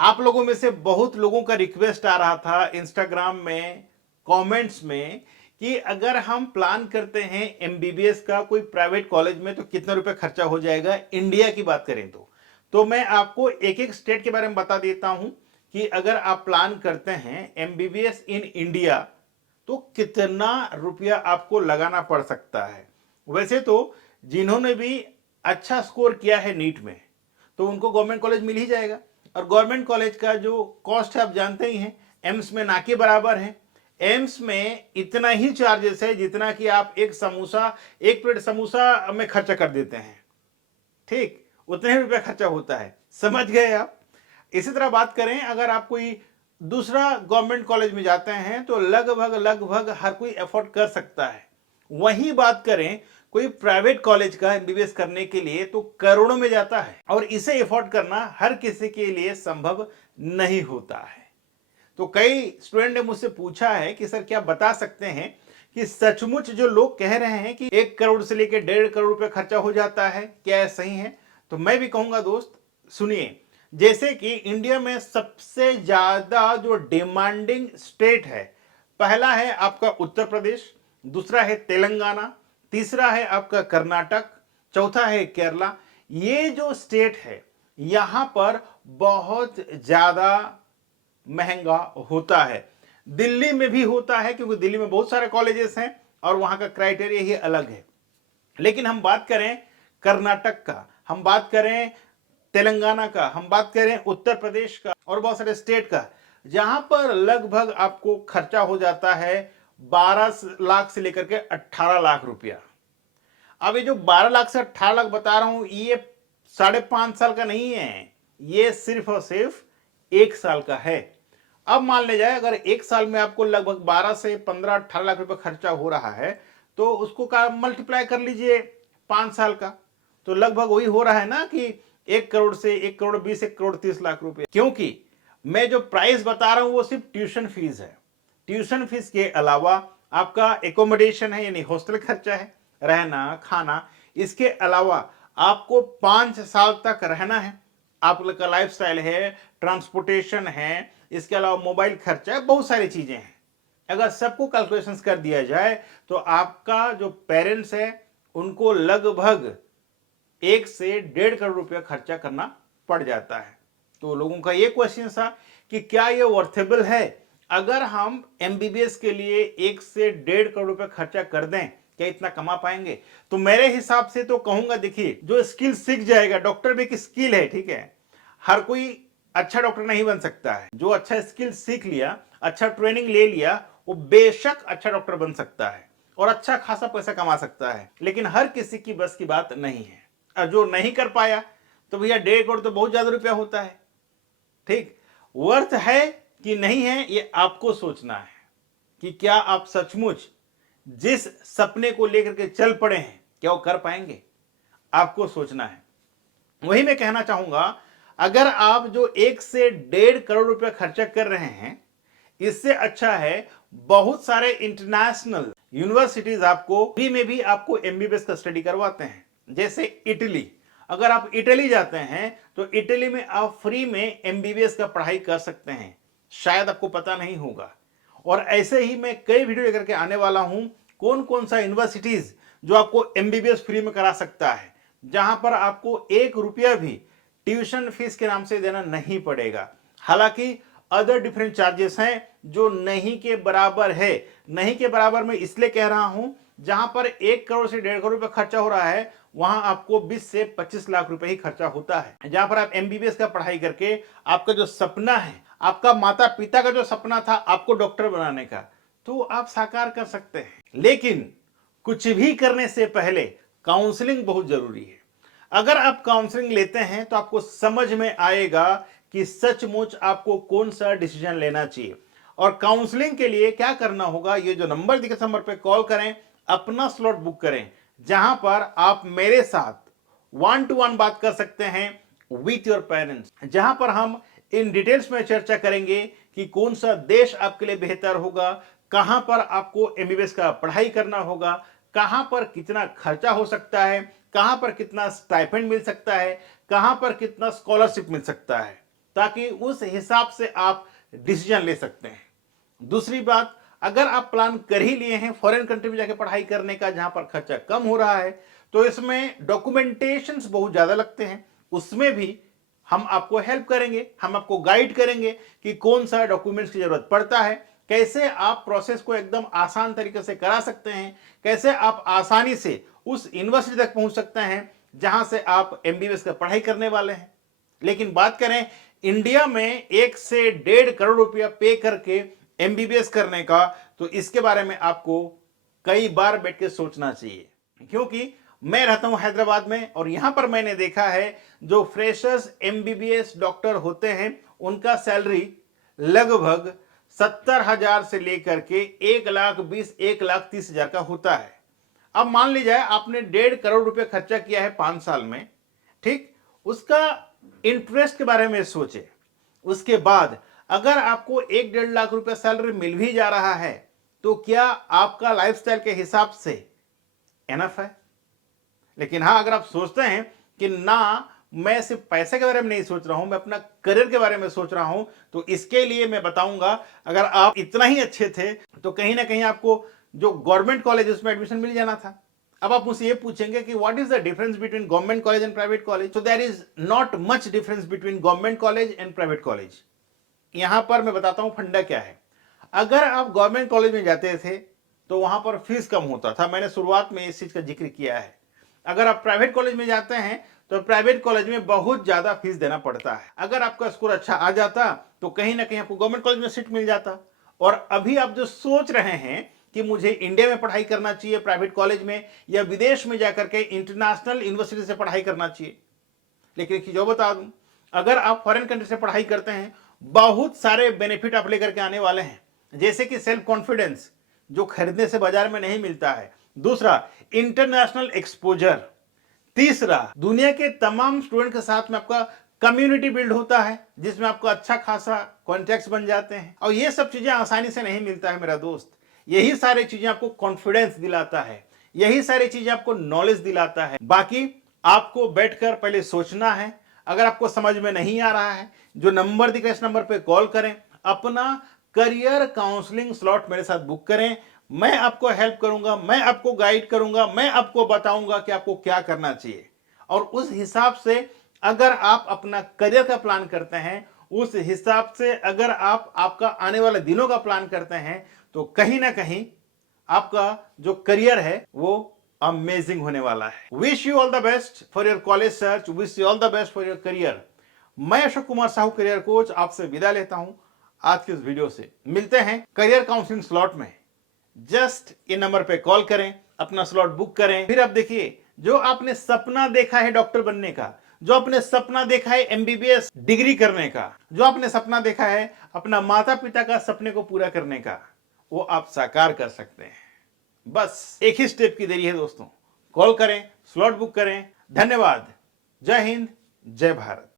आप लोगों में से बहुत लोगों का रिक्वेस्ट आ रहा था इंस्टाग्राम में, कमेंट्स में, कि अगर हम प्लान करते हैं एमबीबीएस का कोई प्राइवेट कॉलेज में तो कितना रुपए खर्चा हो जाएगा इंडिया की बात करें तो मैं आपको एक एक स्टेट के बारे में बता देता हूं कि अगर आप प्लान करते हैं एमबीबीएस इन इंडिया तो कितना रुपया आपको लगाना पड़ सकता है। वैसे तो जिन्होंने भी अच्छा स्कोर किया है नीट में तो उनको गवर्नमेंट कॉलेज मिल ही जाएगा, और गवर्नमेंट कॉलेज का जो कॉस्ट है आप जानते ही हैं, एम्स में ना के बराबर है। एम्स में इतना ही चार्जेस है जितना कि आप एक प्लेट समोसा में खर्चा कर देते हैं। ठीक उतने ही रुपया खर्चा होता है, समझ गए आप। इसी तरह बात करें, अगर आप कोई दूसरा गवर्नमेंट कॉलेज में जाते हैं तो लगभग लगभग हर कोई अफोर्ड कर सकता है। वहीं बात करें कोई प्राइवेट कॉलेज का एमबीबीएस करने के लिए तो करोड़ों में जाता है, और इसे अफोर्ड करना हर किसी के लिए संभव नहीं होता है। तो कई स्टूडेंट ने मुझसे पूछा है कि सर क्या बता सकते हैं कि सचमुच जो लोग कह रहे हैं कि 1 करोड़ से लेकर 1.5 करोड़ रुपए खर्चा हो जाता है, क्या यह सही है? तो मैं भी कहूंगा दोस्त, सुनिए। जैसे कि इंडिया में सबसे ज्यादा जो डिमांडिंग स्टेट है, पहला है आपका उत्तर प्रदेश, दूसरा है तेलंगाना, तीसरा है आपका कर्नाटक, चौथा है केरला। ये जो स्टेट है यहां पर बहुत ज्यादा महंगा होता है। दिल्ली में भी होता है क्योंकि दिल्ली में बहुत सारे कॉलेजेस हैं और वहां का क्राइटेरिया ही अलग है। लेकिन हम बात करें कर्नाटक का, हम बात करें तेलंगाना का, हम बात करें उत्तर प्रदेश का और बहुत सारे स्टेट का, जहां पर लगभग आपको खर्चा हो जाता है 12 लाख से लेकर के 18 लाख रुपया। अब ये जो 12 लाख से 18 लाख बता रहा हूं, ये 5.5 साल का नहीं है, ये सिर्फ और सिर्फ 1 साल का है। अब मान ले जाए अगर 1 साल में आपको लगभग 12 से 15 18 लाख रुपए खर्चा हो रहा है तो उसको का मल्टीप्लाई कर लीजिए 5 साल का, तो लगभग वही हो रहा है ना कि 1 करोड़ से 1 करोड़ 20, 1 करोड़ 30 लाख रुपए। क्योंकि मैं जो प्राइस बता रहा हूं वो सिर्फ ट्यूशन फीस है। ट्यूशन फीस के अलावा आपका एकोमोडेशन है, यानी हॉस्टल खर्चा है, रहना खाना। इसके अलावा आपको 5 साल तक रहना है, आपका लाइफस्टाइल है, ट्रांसपोर्टेशन है, इसके अलावा मोबाइल खर्चा है, बहुत सारी चीजें हैं। अगर सबको कैलकुलेशंस कर दिया जाए तो आपका जो पेरेंट्स है उनको लगभग 1 से 1.5 करोड़ रुपया खर्चा करना पड़ जाता है। तो लोगों का ये क्वेश्चन था कि क्या ये वर्थेबल है? अगर हम एमबीबीएस के लिए 1 से 1.5 करोड़ रुपया खर्चा कर दें, क्या इतना कमा पाएंगे? तो मेरे हिसाब से तो कहूंगा, देखिए जो स्किल सीख जाएगा, डॉक्टर भी एक स्किल है, ठीक है, हर कोई अच्छा डॉक्टर नहीं बन सकता है। जो अच्छा स्किल सीख लिया, अच्छा ट्रेनिंग ले लिया, वो बेशक अच्छा डॉक्टर बन सकता है और अच्छा खासा पैसा कमा सकता है, लेकिन हर किसी की बस की बात नहीं है। और जो नहीं कर पाया तो भैया 1.5 करोड़ तो बहुत ज्यादा रुपया होता है। ठीक, वर्थ है कि नहीं है ये आपको सोचना है कि क्या आप सचमुच जिस सपने को लेकर के चल पड़े हैं क्या वो कर पाएंगे, आपको सोचना है। वही मैं कहना चाहूंगा, अगर आप जो 1 से 1.5 करोड़ रुपया खर्चा कर रहे हैं, इससे अच्छा है बहुत सारे इंटरनेशनल यूनिवर्सिटीज आपको फ्री में भी आपको एमबीबीएस का स्टडी करवाते हैं। जैसे इटली, अगर आप इटली जाते हैं तो इटली में आप फ्री में एमबीबीएस का पढ़ाई कर सकते हैं, शायद आपको पता नहीं होगा। और ऐसे ही मैं कई वीडियो लेकर के आने वाला हूं, कौन कौन सा यूनिवर्सिटीज जो आपको एमबीबीएस फ्री में करा सकता है, जहां पर आपको 1 रुपया भी ट्यूशन फीस के नाम से देना नहीं पड़ेगा। हालांकि अदर डिफरेंट चार्जेस हैं जो नहीं के बराबर है। नहीं के बराबर मैं इसलिए कह रहा हूं, जहां पर 1 करोड़ से 1.5 करोड़ रुपए खर्चा हो रहा है वहां आपको 20 से 25 लाख रुपए ही खर्चा होता है। जहां पर आप एमबीबीएस का पढ़ाई करके आपका जो सपना है, आपका माता पिता का जो सपना था आपको डॉक्टर बनाने का, तो आप साकार कर सकते हैं। लेकिन कुछ भी करने से पहले काउंसलिंग बहुत जरूरी है। अगर आप काउंसलिंग लेते हैं तो आपको समझ में आएगा कि सचमुच आपको कौन सा डिसीजन लेना चाहिए। और काउंसलिंग के लिए क्या करना होगा, ये जो नंबर दिखे नंबर पे कॉल करें, अपना स्लॉट बुक करें, जहां पर आप मेरे साथ 1 to 1 बात कर सकते हैं विथ योर पेरेंट्स, जहां पर हम इन डिटेल्स में चर्चा करेंगे कि कौन सा देश आपके लिए बेहतर होगा, कहां पर आपको एमबीबीएस का पढ़ाई करना होगा, कहां पर कितना खर्चा हो सकता है, कहां पर कितना स्टाइपेंड मिल सकता है, कहां पर कितना स्कॉलरशिप मिल सकता है। ताकि उस हिसाब से आप डिसीजन ले सकते हैं। दूसरी बात, अगर आप प्लान कर ही लिए हैं फॉरेन कंट्री में जाके पढ़ाई करने का जहां पर खर्चा कम हो रहा है, तो इसमें डॉक्यूमेंटेशंस बहुत ज्यादा लगते हैं, उसमें भी हम आपको हेल्प करेंगे, हम आपको गाइड करेंगे कि कौन सा डॉक्यूमेंट्स की जरूरत पड़ता है, कैसे आप प्रोसेस को एकदम आसान तरीके से करा सकते हैं, कैसे आप आसानी से उस यूनिवर्सिटी तक पहुंच सकते हैं जहां से आप एमबीबीएस का पढ़ाई करने वाले हैं। लेकिन बात करें इंडिया में 1 से 1.5 करोड़ रुपया पे करके एमबीबीएस करने का, तो इसके बारे में आपको कई बार बैठ के सोचना चाहिए। क्योंकि मैं रहता हूं हैदराबाद में और यहां पर मैंने देखा है जो फ्रेशर्स एमबीबीएस डॉक्टर होते हैं उनका सैलरी लगभग 70,000 से लेकर के 1,20,000 1,30,000 का होता है। अब मान लीजिए आपने 1.5 करोड़ रुपए खर्चा किया है 5 साल में, ठीक, उसका इंटरेस्ट के बारे में सोचे। उसके बाद अगर आपको 1-1.5 लाख रुपए सैलरी मिल भी जा रहा है तो क्या आपका लाइफस्टाइल के हिसाब से एनफ है? लेकिन हाँ, अगर आप सोचते हैं कि ना मैं सिर्फ पैसे के बारे में नहीं सोच रहा हूं, मैं अपना करियर के बारे में सोच रहा हूं, तो इसके लिए मैं बताऊंगा, अगर आप इतना ही अच्छे थे तो कहीं ना कहीं आपको जो गवर्नमेंट कॉलेज उसमें एडमिशन मिल जाना था। अब आप मुझसे ये पूछेंगे कि what is the difference between government college and private college? So there is not much difference between government college and private college. यहां पर मैं बताता हूं फंडा क्या है। अगर आप गवर्नमेंट कॉलेज में जाते थे तो वहां पर फीस कम होता था, मैंने शुरुआत में इस चीज का जिक्र किया है। अगर आप प्राइवेट कॉलेज में जाते हैं तो प्राइवेट कॉलेज में बहुत ज्यादा फीस देना पड़ता है। अगर आपका स्कोर अच्छा आ जाता तो कहीं ना कहीं आपको गवर्नमेंट कॉलेज में सीट मिल जाता। और अभी आप जो सोच रहे हैं कि मुझे इंडिया में पढ़ाई करना चाहिए प्राइवेट कॉलेज में, या विदेश में जाकर के इंटरनेशनल यूनिवर्सिटी से पढ़ाई करना चाहिए, लेकिन एक चीज और बता दूं, अगर आप फॉरेन कंट्री से पढ़ाई करते हैं बहुत सारे बेनिफिट आप लेकर के आने वाले हैं, जैसे कि सेल्फ कॉन्फिडेंस जो खरीदने से बाजार में नहीं मिलता है। दूसरा, इंटरनेशनल एक्सपोजर। तीसरा, दुनिया के तमाम स्टूडेंट के साथ में आपका कम्युनिटी बिल्ड होता है जिसमें आपको अच्छा खासा कॉन्टैक्ट्स बन जाते हैं। और ये सब चीजें आसानी से नहीं मिलता है मेरा दोस्त। यही सारी चीजें आपको कॉन्फिडेंस दिलाता है, यही सारी चीजें आपको नॉलेज दिलाता है। बाकी आपको बैठकर पहले सोचना है। अगर आपको समझ में नहीं आ रहा है, जो नंबर दिख रहा है इस नंबर पे कॉल करें, अपना करियर काउंसलिंग स्लॉट मेरे साथ बुक करें। मैं आपको हेल्प करूंगा, मैं आपको गाइड करूंगा, मैं आपको बताऊंगा कि आपको क्या करना चाहिए। और उस हिसाब से अगर आप अपना करियर का प्लान करते हैं, उस हिसाब से अगर आप आपका आने वाले दिनों का प्लान करते हैं, तो कहीं ना कहीं आपका जो करियर है वो अमेजिंग होने वाला है। Wish you all the best for your college search, wish you all the best for your career. मैं अशोक कुमार साहू, करियर कोच, आपसे विदा लेता हूं आज के इस वीडियो से। मिलते हैं करियर काउंसलिंग स्लॉट में। जस्ट ये नंबर पे कॉल करें, अपना स्लॉट बुक करें। फिर आप देखिए, जो आपने सपना देखा है डॉक्टर बनने का, जो आपने सपना देखा है एमबीबीएस डिग्री करने का, जो आपने सपना देखा है अपना माता पिता का सपने को पूरा करने का, वो आप साकार कर सकते हैं। बस एक ही स्टेप की देरी है दोस्तों। कॉल करें, स्लॉट बुक करें। धन्यवाद। जय हिंद, जय भारत।